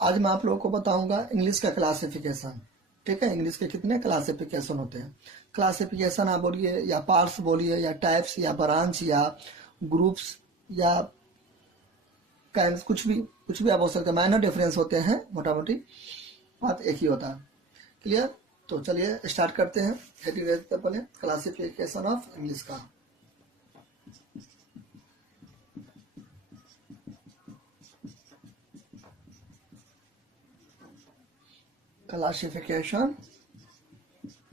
आज मैं आप लोगों को बताऊंगा इंग्लिश का क्लासिफिकेशन। ठीक है, इंग्लिश के कितने क्लासिफिकेशन होते हैं। क्लासिफिकेशन आप बोलिए या पार्ट्स बोलिए या टाइप्स या ब्रांच या ग्रुप्स या काइंड्स, कुछ भी आप बोल सकते हैं। माइनर डिफरेंस होते हैं, मोटा मोटी बात एक ही होता है। क्लियर? तो चलिए स्टार्ट करते हैं। हेडिंग देखते हैं पहले, क्लासिफिकेशन ऑफ इंग्लिश का। क्लासिफिकेशन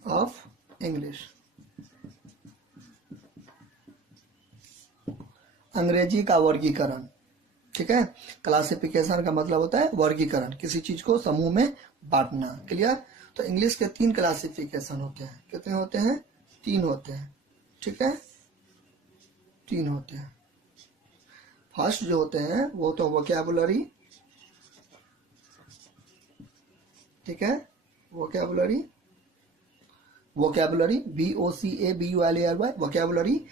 ऑफ इंग्लिश, अंग्रेजी का वर्गीकरण। ठीक है, क्लासिफिकेशन का मतलब होता है वर्गीकरण, किसी चीज को समूह में बांटना। क्लियर? तो इंग्लिश के 3 क्लासिफिकेशन होते हैं। कितने होते हैं? 3 होते हैं। ठीक है, 3 होते हैं। फर्स्ट जो होते हैं वो तो वोकैबुलरी। ठीक है, वोकैबुलरी VOCABULARY, वोकैबुलरी।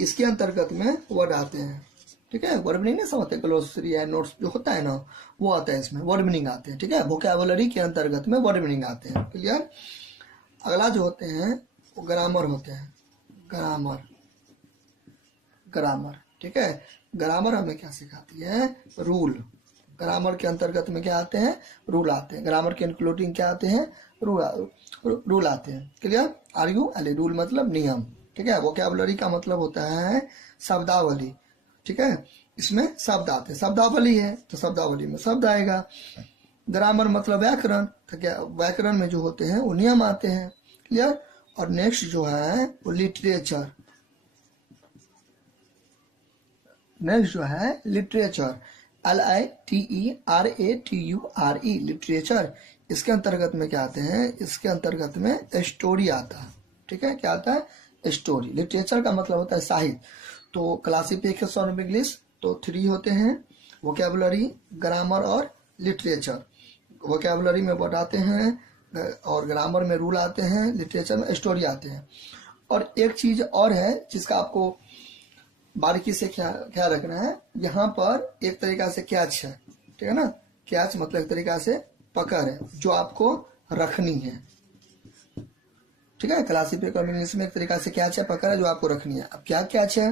इसके अंतर्गत में वर्ड आते हैं। ठीक है, वर्ड मीनिंग नहीं समझते, ग्लोसरी या नोट्स जो होता है ना, वो आता है इसमें, वर्ड मीनिंग आते हैं। ठीक है, वोकैबुलरी के अंतर्गत में वर्ड मीनिंग आते हैं। क्लियर? अगला जो होते हैं वो ग्रामर होते हैं। ग्रामर। ठीक है, ग्रामर हमें क्या सिखाती है? रूल। ग्रामर के अंतर्गत में क्या आते हैं? रूल आते हैं। ग्रामर के इंक्लूडिंग क्या आते हैं? रूल आते हैं। क्लियर? RUL, रूल मतलब नियम। ठीक है, वोकैबुलरी का मतलब होता है शब्दावली। ठीक है, इसमें शब्द आते हैं। शब्दावली है तो शब्दावली में शब्द आएगा। ग्रामर मतलब व्याकरण, तो क्या व्याकरण में जो होते हैं वो नियम आते हैं। क्लियर? और नेक्स्ट जो है वो लिटरेचर। नेक्स्ट जो है लिटरेचर, LITERATURE, लिटरेचर। इसके अंतर्गत में क्या आते हैं? इसके अंतर्गत में स्टोरी आता है। ठीक है, क्या आता है? स्टोरी। लिटरेचर का मतलब होता है साहित्य। तो क्लासिफिकेशन ऑफ इंग्लिश तो 3 होते हैं, वोकैबुलरी, ग्रामर और लिटरेचर। वोकैबुलरी में वर्ड आते हैं और ग्रामर में रूल आते हैं, लिटरेचर में स्टोरी आते हैं। और एक चीज और है जिसका आपको बारीकी से ख्याल रखना है। यहाँ पर एक तरीका से कैच है। ठीक है ना, कैच मतलब एक तरीका से पकड़ है जो आपको रखनी है। ठीक है, क्लासिफिकेशन इंग्लिश में एक तरीका से कैच है, पकड़ है जो आपको रखनी है। अब क्या कैच है?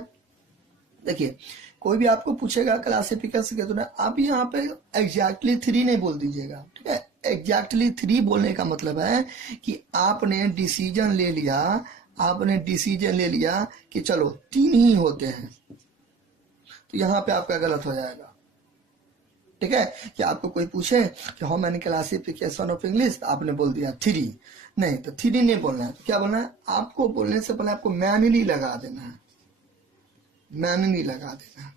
देखिए, कोई भी आपको पूछेगा क्लासिफिकेशन के, तो आप यहाँ पे एग्जैक्टली 3 नहीं बोल दीजिएगा। ठीक है, एग्जैक्टली 3 बोलने का मतलब है कि आपने डिसीजन ले लिया कि चलो 3 ही होते हैं, तो यहाँ पे आपका गलत हो जाएगा। ठीक है, कि आपको कोई पूछे कि how many classification of English, आपने बोल दिया 3। नहीं, तो 3 नहीं बोलना है। तो क्या बोलना है? आपको बोलने से पहले आपको मैनुअली लगा देना है। मैनुअली लगा देना है,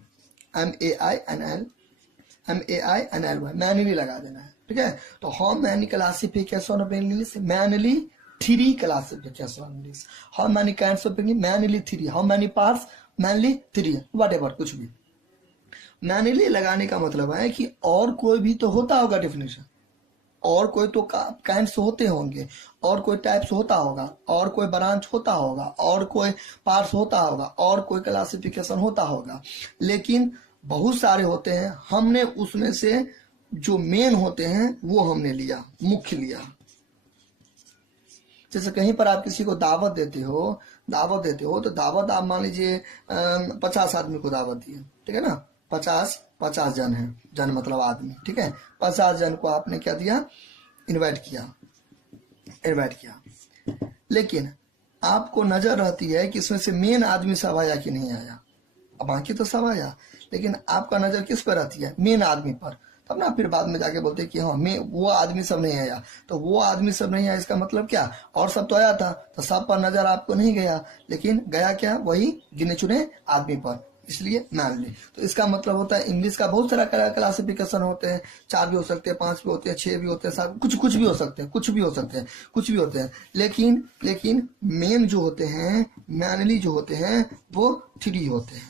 MAINLY, मैनुअली लगा देना है। ठीक है, तो how many classification of English, manually 3 classification of English. How many kinds of English, manually 3। How many parts, manually 3। Whatever, कुछ भी मैनुअली लगाने का मतलब है कि और कोई भी तो होता होगा डेफिनेशन, और कोई तो काइंड्स होते होंगे, और कोई टाइप्स होता होगा, और कोई ब्रांच होता होगा, और कोई पार्ट्स होता होगा, और कोई क्लासिफिकेशन होता होगा, लेकिन बहुत सारे होते हैं। हमने उसमें से जो मेन होते हैं वो हमने लिया, मुख्य लिया। जैसे कहीं पर आप किसी को दावत देते हो तो दावत आप मान लीजिए 50 आदमी को दावत दिए। ठीक है ना, 50 जन है, जन मतलब आदमी। ठीक है, 50 जन को आपने क्या दिया? इनवाइट किया। लेकिन आपको नजर रहती है कि इसमें से मेन आदमी सब आया कि नहीं आया। अब बाकी तो सब आया, लेकिन आपका नजर किस पर रहती है? मेन आदमी पर। तब ना फिर बाद में जाके बोलते कि हाँ वो आदमी सब नहीं आया। तो वो आदमी सब नहीं आया, इसका मतलब क्या? और सब तो आया था, तो सब पर नजर आपको नहीं गया, लेकिन गया क्या? वही गिने चुने आदमी पर, इसलिए मैनुअली। तो इसका मतलब होता है इंग्लिश का बहुत सारा क्लासिफिकेशन होते हैं। 4 भी हो सकते हैं, 5 भी होते हैं, 6 भी होते हैं, 7, कुछ भी हो सकते हैं, कुछ भी होते हैं। लेकिन मेन जो होते हैं, मैनुअली जो होते हैं, वो 3 होते हैं।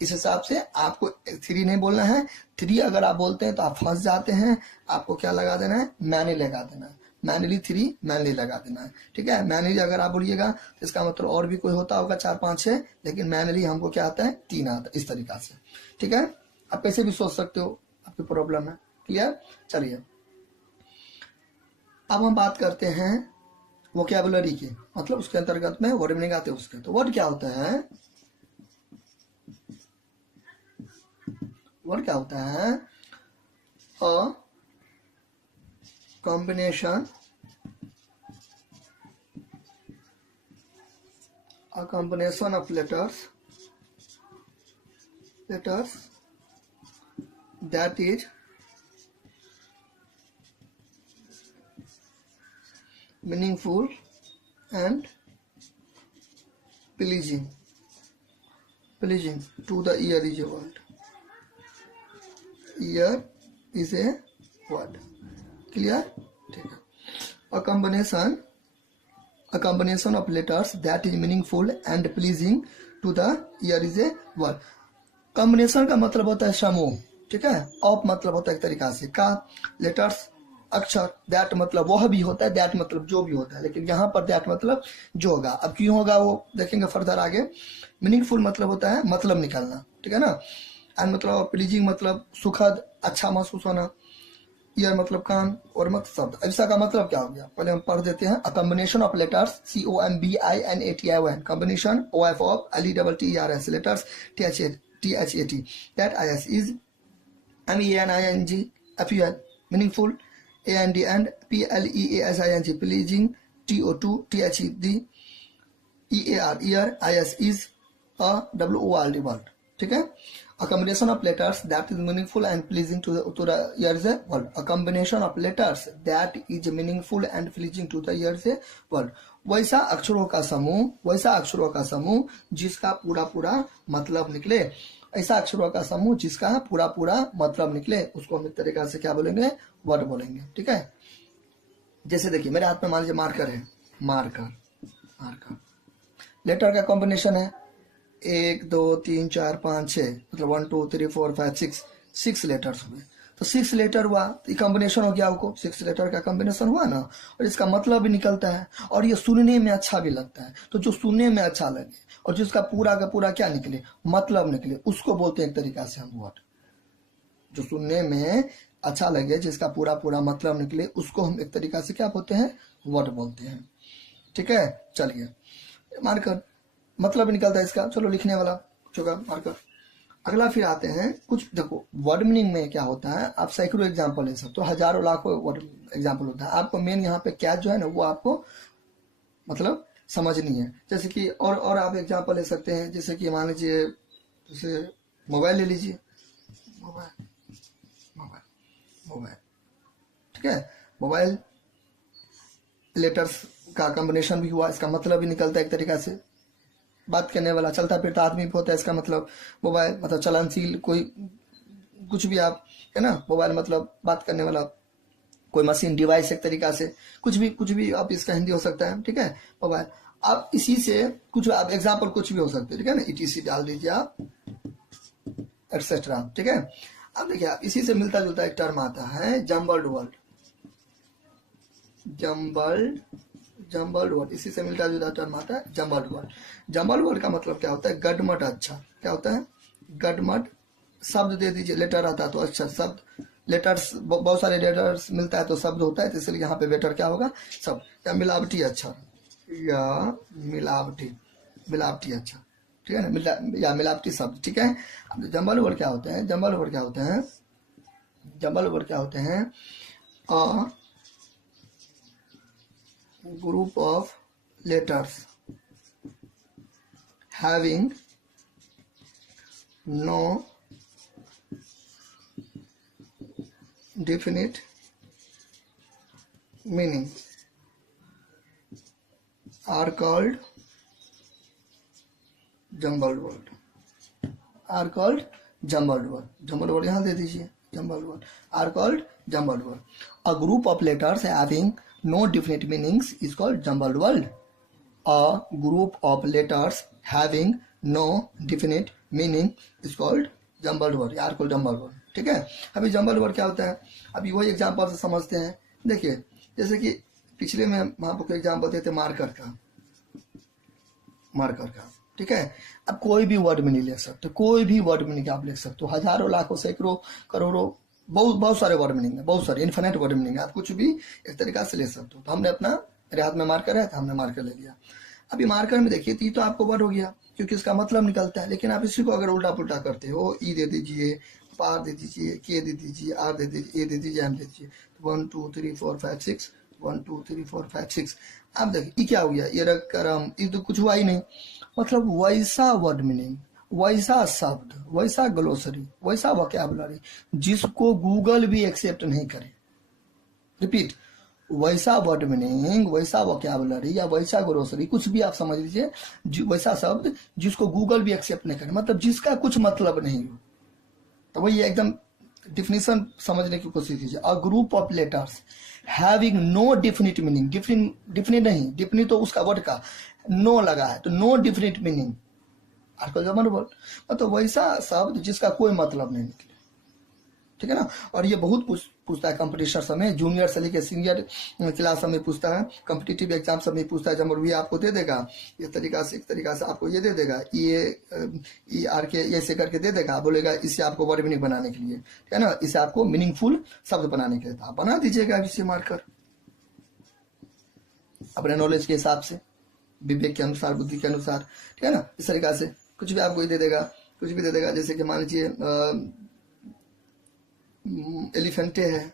इस हिसाब से आपको 3 नहीं बोलना है। 3 अगर आप बोलते हैं तो आप फंस जाते हैं। आपको क्या लगा देना है? मैनुअली लगा देना है। मैनुअली 3 मैनुअली लगा देना है। ठीक है, मैनुअली अगर आप बोलिएगा तो इसका मतलब और भी कोई होता होगा 4, 5, 6, लेकिन मैनुअली हमको क्या आता है? 3 आता है, इस तरीका से। ठीक है, आप कैसे भी सोच सकते हो, आपकी प्रॉब्लम है। क्लियर? चलिए अब हम बात करते हैं वोकैबुलरी की, मतलब उसके अंतर्गत में वर्ड मीनिंग आते हैं उसके। तो वर्ड क्या होता है? वर्ड क्या होता है? A combination of letters that is meaningful and pleasing to the ear is a word. Ear is a word. Clear? ठीक है. A combination of letters that is meaningful and pleasing to the ear is a word. Combination का मतलब होता है समूह, ठीक है। Of मतलब होता है एक तरीका से का, लेटर्स अक्षर, दैट मतलब वह भी होता है, दैट मतलब जो भी होता है, लेकिन यहाँ पर दैट मतलब जो होगा। अब क्यों होगा वो देखेंगे फर्दर आगे। मीनिंगफुल मतलब होता है मतलब निकालना, ठीक है ना। एंड मतलब प्लीजिंग मतलब सुखद, अच्छा महसूस होना। ईयर मतलब कान, और मत शब्द। ऐसा का मतलब क्या हो गया, पहले हम पढ़ देते हैं। A combination of letters COMBINATION, combination OF of LETTERS, letters THAT that IS is MEANING FUL, meaningful AND and PLEASING, pleasing TO2 THED EAR, ear IS is a WORD, word, ठीक है। A combination of letters that is meaningful and pleasing to the ear is a word. A combination of letters that is meaningful and pleasing to the ear is a word. वैसा अक्षरों का समूह जिसका पूरा मतलब निकले, ऐसा अक्षरों का समूह जिसका पूरा मतलब निकले, उसको हम एक तरीका से क्या बोलेंगे, वर्ड बोलेंगे, ठीक है। जैसे देखिए मेरे हाथ में मान लीजिए मार्कर है, मार्कर लेटर का कॉम्बिनेशन है 1 2 3 4 5 6, मतलब 1 2 3 4 5 6 लेटर्स हुए। तो 6 लेटर हुआ, तो कॉम्बिनेशन हो गया, आपको 6 लेटर का कॉम्बिनेशन हुआ ना, और इसका मतलब भी निकलता है, और ये सुनने में अच्छा भी लगता है। तो जो सुनने में अच्छा लगे और जिसका पूरा का पूरा क्या निकले, मतलब निकले, उसको बोलते हैं एक तरीका से हम वर्ड। जो सुनने में अच्छा लगे, जिसका पूरा मतलब निकले, उसको हम एक तरीका से क्या बोलते हैं, वर्ड बोलते हैं, ठीक है। चलिए मार्कर मतलब निकलता है इसका, चलो लिखने वाला चुका मार्कर। अगला फिर आते हैं कुछ, देखो वर्ड मीनिंग में क्या होता है, आप सैकड़ों एग्जाम्पल ले सकते हो, हजारों लाखों वर्ड एग्जाम्पल होता है। आपको मेन यहाँ पे क्या जो है ना, वो आपको मतलब समझनी है। जैसे कि और आप एग्जाम्पल ले सकते हैं, जैसे कि मान लीजिए, जैसे मोबाइल ले लीजिए, मोबाइल, ठीक है। मोबाइल लेटर्स का कॉम्बिनेशन भी हुआ, इसका मतलब भी निकलता है एक तरीका से। बात करने वाला, चलता फिरता आदमी होता है, इसका मतलब मोबाइल मतलब चलनशील, कोई कुछ भी आप, है ना। मोबाइल मतलब बात करने वाला कोई मशीन, डिवाइस एक तरीका से, कुछ भी आप इसका हिंदी हो सकता है, ठीक है। मोबाइल आप इसी से कुछ आप एग्जाम्पल कुछ भी हो सकते हैं, ठीक है ना। ETC डाल दीजिए आप, एक्सेट्रा, ठीक है। अब देखिए आप इसी से मिलता जुलता एक टर्म आता है जम्बल्ड वर्ड, जम्बल्ड वर्ड, इसी से मिलता जुलता टर्म आता है जम्बल्ड वर्ड। जम्बल्ड वर्ड का मतलब क्या होता है, गडमट अच्छा, क्या होता है, गडमट। शब्द दे दीजिए, लेटर आता है तो अच्छा शब्द, लेटर्स बहुत सारे लेटर्स मिलता है तो शब्द होता है, तो इसलिए यहाँ पे बेटर क्या होगा, शब्द। या मिलावटी अच्छा, या मिलावटी अच्छा, ठीक है ना, या मिलावटी शब्द, ठीक है। अब जम्बल वर्ड क्या होते हैं, जम्बल वर्ड क्या होते हैं, अ group of letters having no definite meaning are called jumbled word, jumbled word यहाँ दे दीजिए, jumbled word are called jumbled word. A group of letters having no definite meanings is called jumbled word. A group of letters having no definite meaning is called jumbled word, यार को jumbled word, ठीक है। अभी jumbled word क्या होता है, अभी वही एग्जाम्पल से समझते हैं। देखिए जैसे कि पिछले में हम आपको एग्जाम्पल देते मार्कर का, ठीक है। अब कोई भी वर्ड में नहीं ले सकते, कोई भी वर्ड में नहीं आप लिख सकते हो, हजारों लाखों सैकड़ों करोड़ों बहुत बहुत सारे वर्ड मीनिंग है, बहुत सारे इन्फिनिट वर्ड मीनिंग है, आप कुछ भी एक तरीका से ले सकते हो। तो हमने अपना, मेरे हाथ में मार्कर है तो हमने मार्कर ले लिया। अभी मार्कर में देखिए ती तो आपको वर्ड हो गया क्योंकि इसका मतलब निकलता है, लेकिन आप इसी को अगर उल्टा पुल्टा करते हो, ई दे दीजिए, पार दे दीजिए, के दे दीजिए, आर दे दीजिए, ए दे दीजिए, एम दे दीजिए, 1 2 3 4 5 6, 1 2 3 4 5 6। आप देखिए ई क्या हो गया, ये करम, ये तो कुछ हुआ ही नहीं। मतलब वैसा वर्ड मीनिंग, वैसा शब्द, वैसा ग्लोसरी, वैसा वोकैबुलरी जिसको गूगल भी एक्सेप्ट नहीं करे। रिपीट, वैसा वर्ड मीनिंग, वैसा वोकैबुलरी या वैसा ग्रोसरी, कुछ भी आप समझ लीजिए, वैसा शब्द जिसको गूगल भी एक्सेप्ट नहीं करे, मतलब जिसका कुछ मतलब नहीं हो। तो वही एकदम डिफिनेशन समझने की कोशिश कीजिए। A group of letters having no definite meaning, definite नहीं, डिफिनिट तो उसका वर्ड का नो लगा है, तो नो डिफिनिट मीनिंग, आजकल जमाना बोल, मतलब वैसा शब्द जिसका कोई मतलब नहीं निकले, ठीक है ना। और ये बहुत पूछता है कंपटीशन समय, जूनियर से लेकर सीनियर क्लास में पूछता है, कॉम्पिटिटिव एग्जाम सब में पूछता है। जब भी आपको दे देगा ये तरीका से, एक तरीका से आपको ये दे देगा, ये आर के ऐसे करके दे देगा, बोलेगा इसे आपको वर्ड मीनिंग बनाने के लिए, ठीक है ना, इसे आपको मीनिंगफुल शब्द बनाने के लिए, आप बना दीजिएगा इसे मारकर अपने नॉलेज के हिसाब से, विवेक के अनुसार, बुद्धि के अनुसार, ठीक है ना। इस तरीका से कुछ भी आपको दे देगा, कुछ भी दे देगा। जैसे कि मान लीजिए एलिफेंटे है,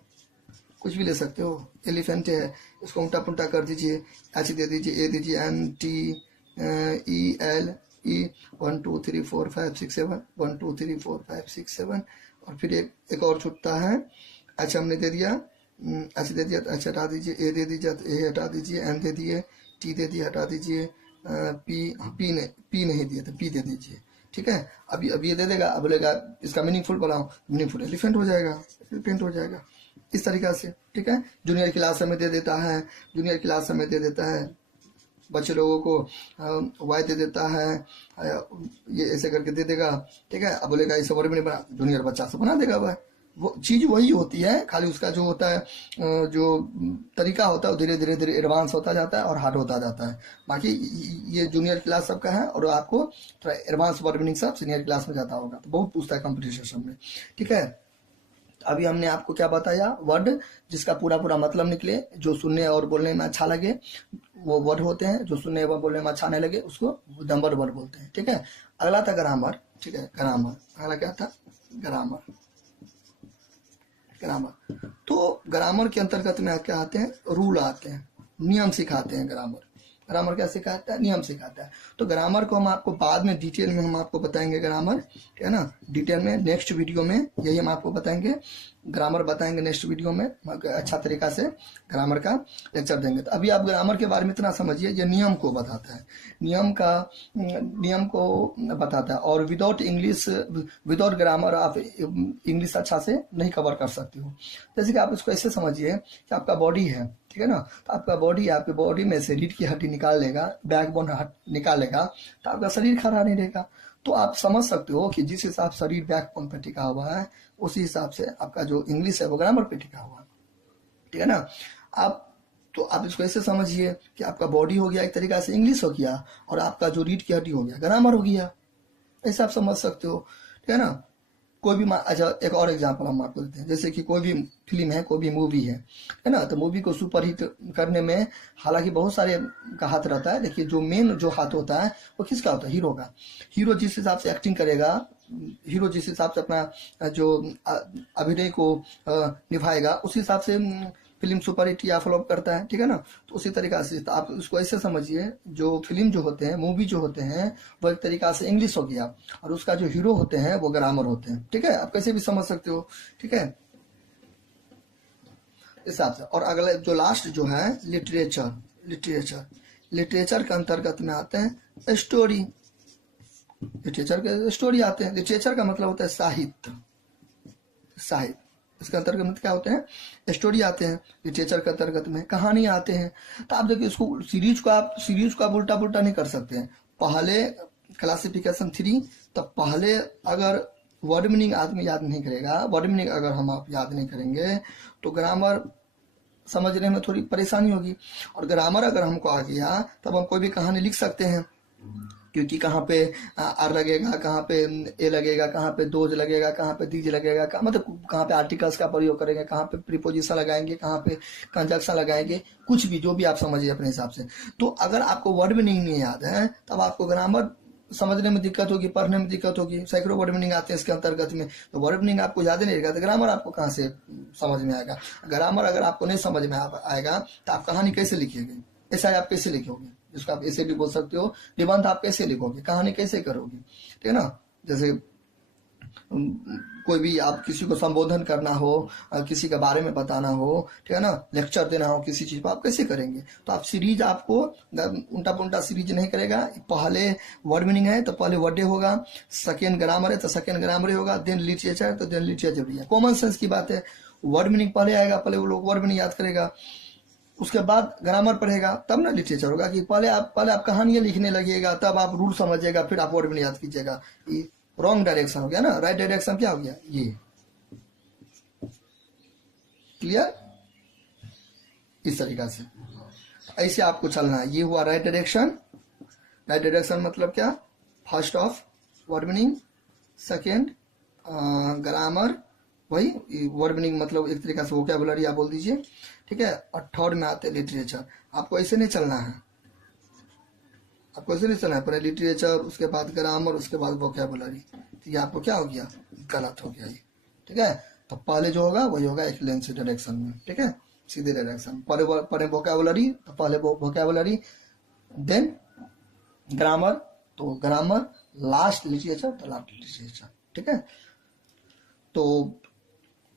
कुछ भी ले सकते हो, एलिफेंटे है, इसको उल्टा पुल्टा कर दीजिए, एच दे दीजिए, ए दीजिए, N T E L E, 1 2 3 4 5 6 7, 1 2 3 4 5 6 7, और फिर एक और छूटता है, एच हमने दे दिया, एच दे दिया तो एच हटा दीजिए, ए दे दीजिए तो ए हटा दीजिए, एन दे दिए, टी दे दिए हटा दीजिए, पी नहीं दिया तो पी दे दीजिए, ठीक है। अब ये दे देगा, अब बोलेगा इसका मीनिंगफुल बनाओ, मीनिंगफुल एलिफेंट हो जाएगा, एलिफेंट हो जाएगा, इस तरीका से, ठीक है। जूनियर क्लास में दे देता है, जूनियर क्लास में दे देता है, बच्चे लोगों को वाई दे देता है, ये ऐसे करके दे देगा, ठीक है। अब बोलेगा इसे वर्ड में नहीं बना, जूनियर बच्चा से बना देगा वह, वो चीज वही होती है, खाली उसका जो होता है, जो तरीका होता है वो धीरे धीरे धीरे एडवांस होता जाता है और हार्ड होता जाता है। बाकी ये जूनियर क्लास सबका है, और आपको थोड़ा एडवांस वर्ड मीनिंग सब सीनियर क्लास में जाता होगा, तो बहुत पूछता है कंपटीशन में, ठीक है। अभी हमने आपको क्या बताया, वर्ड जिसका पूरा पूरा मतलब निकले, जो सुनने और बोलने में अच्छा लगे वो वर्ड होते हैं, जो सुनने और बोलने में अच्छा नहीं लगे उसको नंबर वर्ड बोलते हैं, ठीक है। अगला था ग्रामर, ठीक है, ग्रामर, अगला क्या था, ग्रामर। ग्रामर, तो ग्रामर के अंतर्गत में क्या आते हैं, रूल आते हैं, नियम सिखाते हैं। ग्रामर, ग्रामर क्या सिखाता है, नियम सिखाता है। तो ग्रामर को हम आपको बाद में डिटेल में हम आपको बताएंगे, ग्रामर, ठीक है ना, डिटेल में नेक्स्ट वीडियो में यही हम आपको बताएंगे, ग्रामर बताएंगे नेक्स्ट वीडियो में, अच्छा तरीका से ग्रामर का लेक्चर देंगे। तो अभी आप ग्रामर के बारे में इतना समझिए, ये नियम को बताता है, नियम को बताता है, और विदाउट इंग्लिश, विदाउट ग्रामर आप इंग्लिश अच्छा से नहीं कवर कर सकते हो। जैसे कि आप इसको ऐसे समझिए कि आपका बॉडी है, ठीक है ना, तो आपका बॉडी, आपके बॉडी में से रीढ़ की हड्डी निकाल लेगा, बैकबोन निकालेगा, तो आपका शरीर खड़ा नहीं रहेगा। तो आप समझ सकते हो कि जिस हिसाब से शरीर बैकबोन पे टिका हुआ है, उसी हिसाब से आपका जो इंग्लिश है वो ग्रामर पे टिका हुआ है, ठीक है ना। आप इसको ऐसे समझिए कि आपका बॉडी हो गया एक तरीका से इंग्लिश हो गया, और आपका जो रीढ़ की हड्डी हो गया ग्रामर हो गया, ऐसे आप समझ सकते हो, ठीक है ना। कोई भी, अच्छा एक और एग्जांपल हम आपको देते हैं, जैसे कि कोई भी फिल्म है, कोई भी मूवी है ना, तो मूवी को सुपर हिट करने में हालांकि बहुत सारे का हाथ रहता है, देखिए जो मेन जो हाथ होता है वो किसका होता है, हीरो का। हीरो जिस हिसाब से एक्टिंग करेगा, हीरो जिस हिसाब से अपना जो अभिनय को निभाएगा, उस हिसाब से फिल्म सुपर हिट या फ्लॉप करता है, ठीक है ना। तो उसी तरीका से तो आप इसको ऐसे समझिए, जो फिल्म जो होते हैं, मूवी जो होते हैं, वो एक तरीका से इंग्लिश हो गया, और उसका जो हीरो होते हैं वो ग्रामर होते हैं, ठीक है। आप कैसे भी समझ सकते हो, ठीक है, इस हिसाब से। और अगला जो लास्ट जो है लिटरेचर, लिटरेचर के अंतर्गत में आते हैं स्टोरी, लिटरेचर के स्टोरी आते हैं। लिटरेचर का मतलब होता है साहित्य, साहित्य, इसके अंतर्गत में क्या होते हैं, स्टोरी आते हैं। लिटरेचर के अंतर्गत में कहानी आते हैं। तो आप देखिए इसको सीरीज को आप उल्टा पुल्टा नहीं कर सकते हैं। पहले क्लासिफिकेशन 3, तो पहले अगर वर्ड मीनिंग आदमी याद नहीं करेगा, वर्ड मीनिंग अगर हम आप याद नहीं करेंगे तो ग्रामर समझने में थोड़ी परेशानी होगी। और ग्रामर अगर हमको आ गया तब हम कोई भी कहानी लिख सकते हैं, क्योंकि कहाँ पे आर लगेगा, कहाँ पे ए लगेगा, कहाँ पे दोज लगेगा, कहाँ पे दीज लगेगा, मतलब कहाँ पे आर्टिकल्स का प्रयोग करेंगे, कहाँ पे प्रीपोजिशन लगाएंगे, कहाँ पे कंजक्शन लगाएंगे, कुछ भी जो भी आप समझिए अपने हिसाब से। तो अगर आपको वर्ड मीनिंग नहीं याद है तब आपको ग्रामर समझने में दिक्कत होगी, पढ़ने में दिक्कत होगी। सैकड़ों वर्ड मीनिंग आते हैं इसके अंतर्गत में, तो वर्ड मीनिंग आपको याद नहीं रहेगा तो ग्रामर आपको कहाँ से समझ में आएगा। ग्रामर अगर आपको नहीं समझ में आएगा तो आप कहानी कैसे लिखिएगा, ऐसा आप कैसे लिखोगे, जिसको आप ऐसे भी बोल सकते हो, निबंध आप कैसे लिखोगे, कहानी कैसे करोगे, ठीक है ना। जैसे कोई भी आप किसी को संबोधन करना हो, किसी के बारे में बताना हो, ठीक है ना, लेक्चर देना हो किसी चीज पर, आप कैसे करेंगे। तो आप सीरीज आपको उल्टा पुल्टा सीरीज नहीं करेगा। पहले वर्ड मीनिंग है तो पहले वर्ड होगा, सेकेंड ग्रामर है तो सेकेंड ग्रामर होगा, देन लिटरेचर है तो देन लिटरेचर भी है। कॉमन सेंस की बात है, वर्ड मीनिंग पहले आएगा, पहले वो लोग वर्ड मीनिंग याद करेगा, उसके बाद ग्रामर पढ़ेगा, तब ना लिटरेचर होगा। कि पहले आप कहानियां लिखने लगिएगा, तब आप रूल समझिएगा, फिर आप वर्ड मीनिंग याद कीजिएगा। रॉन्ग डायरेक्शन हो गया ना। राइट डायरेक्शन क्या हो गया, ये क्लियर, इस तरीका से ऐसे आपको चलना है। ये हुआ राइट डायरेक्शन। राइट डायरेक्शन मतलब क्या, first of word meaning, second grammar, वही वर्ड मीनिंग मतलब एक तरीका से वोकैबुलरी आप बोल दीजिए, ठीक है। और थर्ड में आते हैं लिटरेचर। आपको ऐसे नहीं चलना है, आपको ऐसे नहीं चलना है, पहले लिटरेचर, उसके बाद ग्रामर, उसके बाद वोकैबुलरी। तो ये आपको क्या हो गया, गलत हो गया ये, ठीक है। तो पहले जो होगा वही होगा एक लेंथ डायरेक्शन में, ठीक है, सीधे डायरेक्शन। पहले वोकैबुलरी तो पहले वोकैबुलरी, देन ग्रामर तो ग्रामर, लास्ट लिटरेचर तो लास्ट लिटरेचर, ठीक है। तो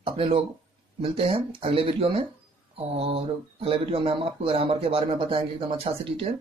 अपने लोग मिलते हैं अगले वीडियो में, और अगले वीडियो में हम आपको ग्रामर के बारे में बताएंगे एकदम अच्छा से डिटेल।